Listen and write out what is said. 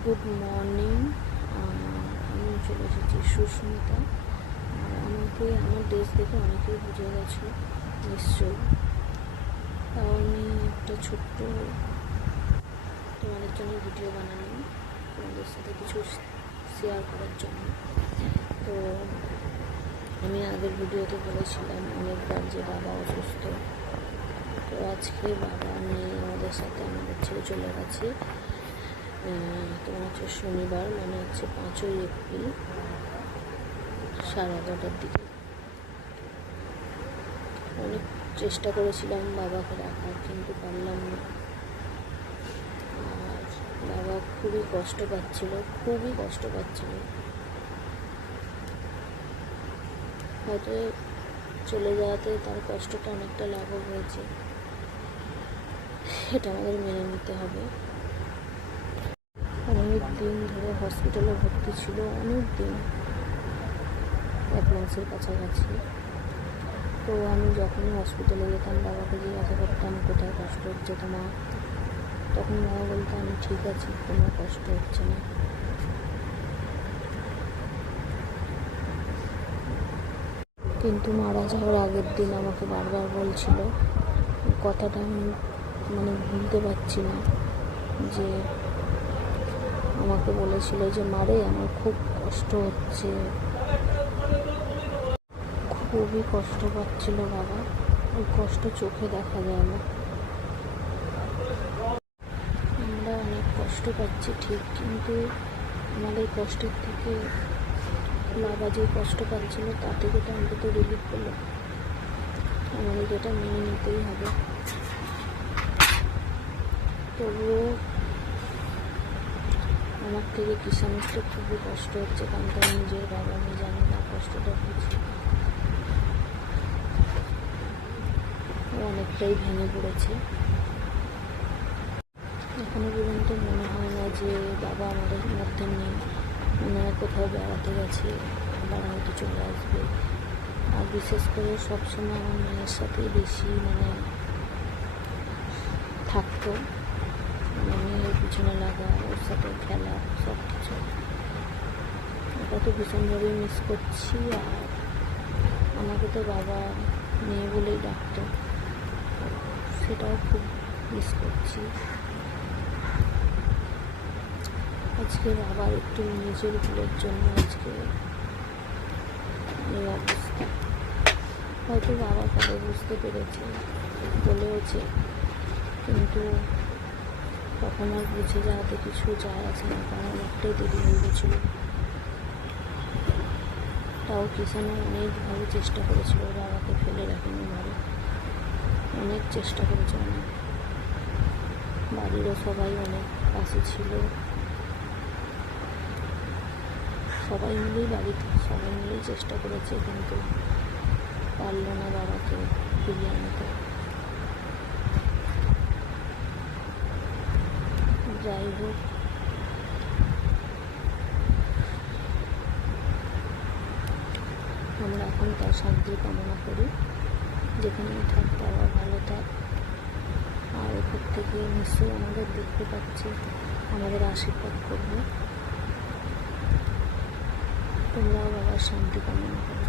Good morning. আমি চলে এসেছি সুস্মিতা। আর আমাকে আমার ড্রেস দেখে অনেকেই বুঝে গেছো নিশ্চয়ই। তাও আমি একটা ছোট্ট তোমাদের জন্য ভিডিও বানালাম, তোমাদের সাথে কিছু শেয়ার করার জন্য। তো আমি আগের ভিডিওতে বলেছিলাম অনেকবার যে বাবা অসুস্থ। তো আজকে বাবা নেই আমাদের সাথে, আমাদের ছেড়ে চলে গেছে। তোমার হচ্ছে শনিবার, মানে হচ্ছে 5ই এপ্রিল 11:30টার দিকে। অনেক চেষ্টা করেছিলাম বাবাকে রাখার, কিন্তু পারলাম না। আর বাবা খুবই কষ্ট পাচ্ছিল। হয়তো চলে যাওয়াতে তার কষ্টটা অনেকটা লাঘব হয়েছে, এটা আমাদের মেনে নিতে হবে। অনেক দিন ধরে হসপিটালে ভর্তি ছিল, অনেক দিন, 1 মাসের কাছাকাছি। তো আমি যখনই হসপিটালে যেতাম বাবাকে জিজ্ঞাসা করতাম কোথায় কষ্ট হচ্ছে তোমার, তখন বাবা বলতো আমি ঠিক আছি, কোনো কষ্ট হচ্ছে না। কিন্তু মারা যাওয়ার আগের দিন আমাকে বারবার বলছিল, কথাটা আমি ভুলতে পারছি না, যে আমাকে বলেছিল যে মারে আমার খুব কষ্ট হচ্ছে, খুবই কষ্ট পাচ্ছিল বাবা। ওই কষ্ট চোখে দেখা যায় না। আমরা অনেক কষ্ট পাচ্ছি ঠিক, কিন্তু আমাদের কষ্টের থেকে বাবা যে কষ্ট পাচ্ছিল তা থেকে তো অন্তত রিলিফ পেলো। আমাদের যেটা মেনে নিতেই হবে। তবুও আমার থেকে কিষানের তো খুবই কষ্ট হচ্ছে, কারণ তার নিজের বাবা, আমি জানি না কষ্টটা বুঝি। অনেকটাই ভেঙে পড়েছে। এখনো পর্যন্ত মনে হয় না যে বাবা আমাদের মধ্যে নেই, মনে হয় কোথাও বেড়াতে গেছে, আবার হয়তো চলে আসবে। আর বিশেষ করে সবসময় আমার মেয়ের সাথেই বেশি থাকতো, মেয়ের পিছনে লাগা, ওর সাথে খেলা, সব কিছু। ওটা তো ভীষণভাবেই মিস করছি। আর আমাকে তো বাবা মেয়ে বলেই ডাকতো, সেটাও খুব মিস করছি। আজকে বাবার একটু নিজের ভুলের জন্য আজকে এই অবস্থা। হয়তো বাবা পরে বুঝতে পেরেছে, বলেওছে, কিন্তু তখন আর বুঝে যাওয়াতে কিছু যায় আসে না, কারণ অনেকটাই দেরি হয়ে গেছিলো। তাও কিষানও অনেকভাবে চেষ্টা করেছিল, বাবাকে ফেলে রাখেনি ঘরে, অনেক চেষ্টা করেছে অনেক। বাড়িরও সবাই অনেক পাশে ছিল, সবাই মিলেই চেষ্টা করেছে, কিন্তু পারল না বাবাকে ফিরিয়ে আনতে। যাই হোক, আমরা এখন তার শান্তি কামনা করি, যেখানেই থাক বাবা ভালো থাক। আর উপর থেকে নিশ্চয়ই আমাদের দেখতে পাচ্ছে, আমাদের আশীর্বাদ করবে। তোমরাও বাবার শান্তি কামনা করো।